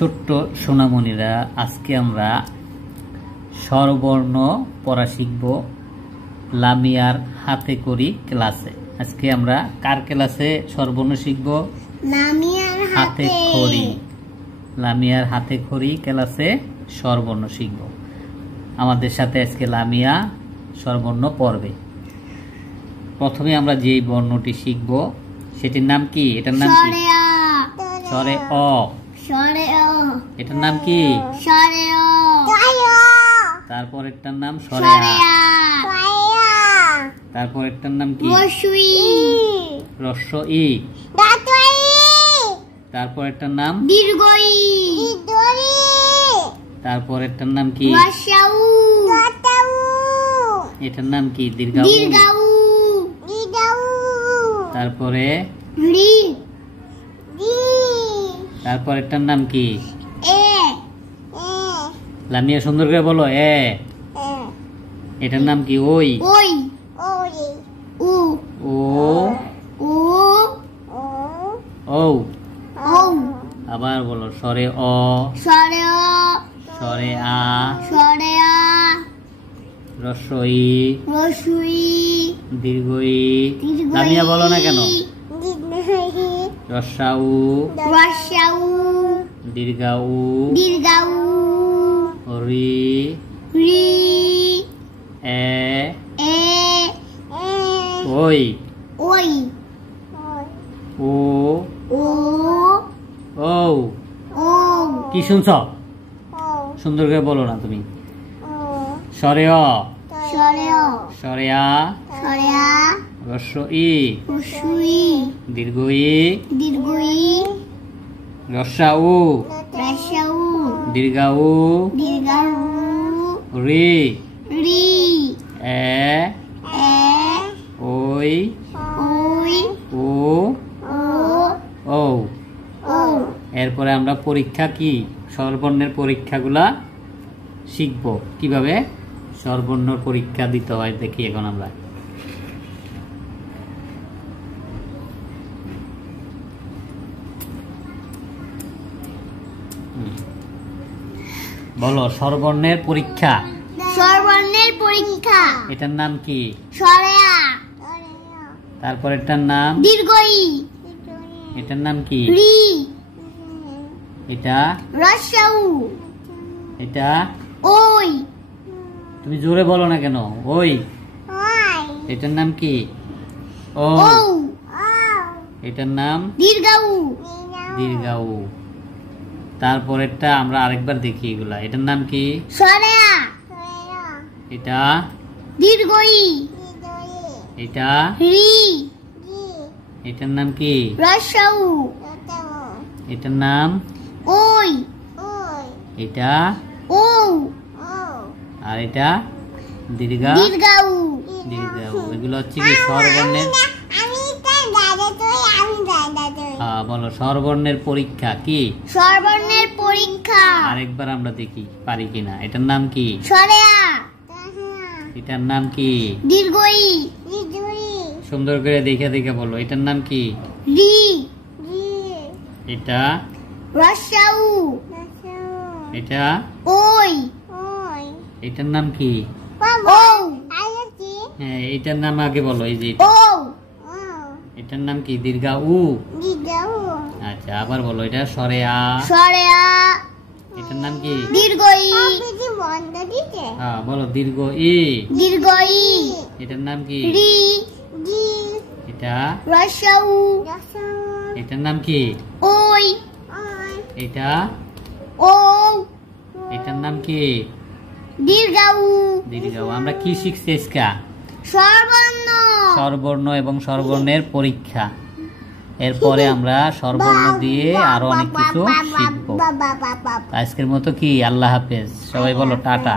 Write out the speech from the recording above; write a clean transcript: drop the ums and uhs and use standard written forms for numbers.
ছোট্ট সোনামণিরা, আজকে আমরা স্বরবর্ণ পড়া শিখব লামিয়ার হাতে করি ক্লাসে। আজকে আমরা কার ক্লাসে স্বরবর্ণ শিখব? লামিয়ার হাতে খড়ি। লামিয়ার হাতে খড়ি ক্লাসে স্বরবর্ণ শিখব। আমাদের সাথে আজকে লামিয়া স্বরবর্ণ পড়বে। প্রথমে আমরা যেই বর্ণটি শিখব সেটির নাম কি? এটার নাম কি? স্বরে অ। স্বরে অ। এটার নাম কি? স্বরে অ। তারপর এটার নাম স্বরে আ। তারপর এটার নাম কি? রস্ব ই। তারপর এটার নাম দীর্ঘ ই। তারপর এটার নাম কি? এটার নাম কি? দীর্ঘ উ। তারপরে রি। তারপর এটার নাম কি? এ। লামিয়া সুন্দর করে বলো। এ। এটার নাম কি? ওই। ওই। উ। ও। ও। ও। ও। আবার বলো। স্বরে অ। স্বরে অ। স্বরে আ। স্বরে আ। রস্ব ই। রস্ব ই। দীর্ঘ ই। দীর্ঘ ই। লামিয়া বলো না কেন? রস্ব উ। রস্ব উ। দীর্ঘ উ। দীর্ঘ উ। রি। রি। এ। এ। ওই। ওই। ও। ও। ও। ও। কি শুনছ? সুন্দর করে বলো না তুমি। স্বরে অ। স্বরে অ। স্বরে আ। স্বরে আ। রস্ব ই। রস্ব ই। দীর্ঘ ই। দীর্ঘ ই। রস্ব উ। রস্ব উ। দীর্ঘ উ। দীর্ঘ উ। রি। রি। এ। এ। ওই। ওই। ও। ও। ও। ও। এরপরে আমরা পরীক্ষা কি স্বরবর্ণের পরীক্ষাগুলা শিখব। কিভাবে স্বরবর্ণের পরীক্ষা দিতে হয় দেখি এখন আমরা। বলো স্বরবর্ণের পরীক্ষা। স্বরবর্ণের পরীক্ষা। এটার নাম কি? স্বরে আ। তারপর এটার নাম দীর্ঘ ই। এটার নাম কি? রি। এটা রস্ব উ। এটা ওই। তুমি জোরে বলো না কেন? ওই। এটার নাম কি? ও। ও। এটার নাম দীর্ঘ উ। দীর্ঘ উ। তারপরেরটা আমরা আরেকবার দেখি এগুলা। এটার নাম কি? স্বরে আ। এটা দীর্ঘ ই। এটা রি। এটার নাম কি? রস্ব উ। এটার নাম ওই। এটা ও। আর এটা দীর্ঘ দীর্ঘ উ। দীর্ঘ উ। এগুলো হচ্ছে কি স্বরবর্ণের। বলো স্বরবর্ণের পরীক্ষা কি? স্বরবর্ণের পরীক্ষা। আরেকবার আমরা দেখি পারি কিনা। এটার নাম কি? স্বরে আ। এটার নাম কি? দীর্ঘ ই। সুন্দর করে দেখে দেখে বলো। এটার নাম কি? রি। এটা রস্ব উ। এটা ওই। এটার নাম কি? ও। হ্যাঁ, এটার নাম আগে বলো। এই যে ও। এটার নাম কি? দীর্ঘ উ। আচ্ছা, আবার বলো। এটা স্বরে আ। স্বরে আ। এটার নাম কি? দীর্ঘ ই। হ্যাঁ, বলো দীর্ঘ ই। দীর্ঘ ই। এটার নাম কি? রি। এটা রস্ব উ। এটার নাম কি? ওই। এটা ও। এটার নাম কি? দীর্ঘ উ। দীর্ঘ উ। আমরা কি শিখছি আজকে? স্বরবর্ণ। স্বরবর্ণ এবং স্বরবর্ণের পরীক্ষা। এরপরে আমরা স্বরবর্ণ দিয়ে আরো অনেক কিছু শিখবো। আজকের মতো কি? আল্লাহ হাফেজ। সবাই বলো টাটা।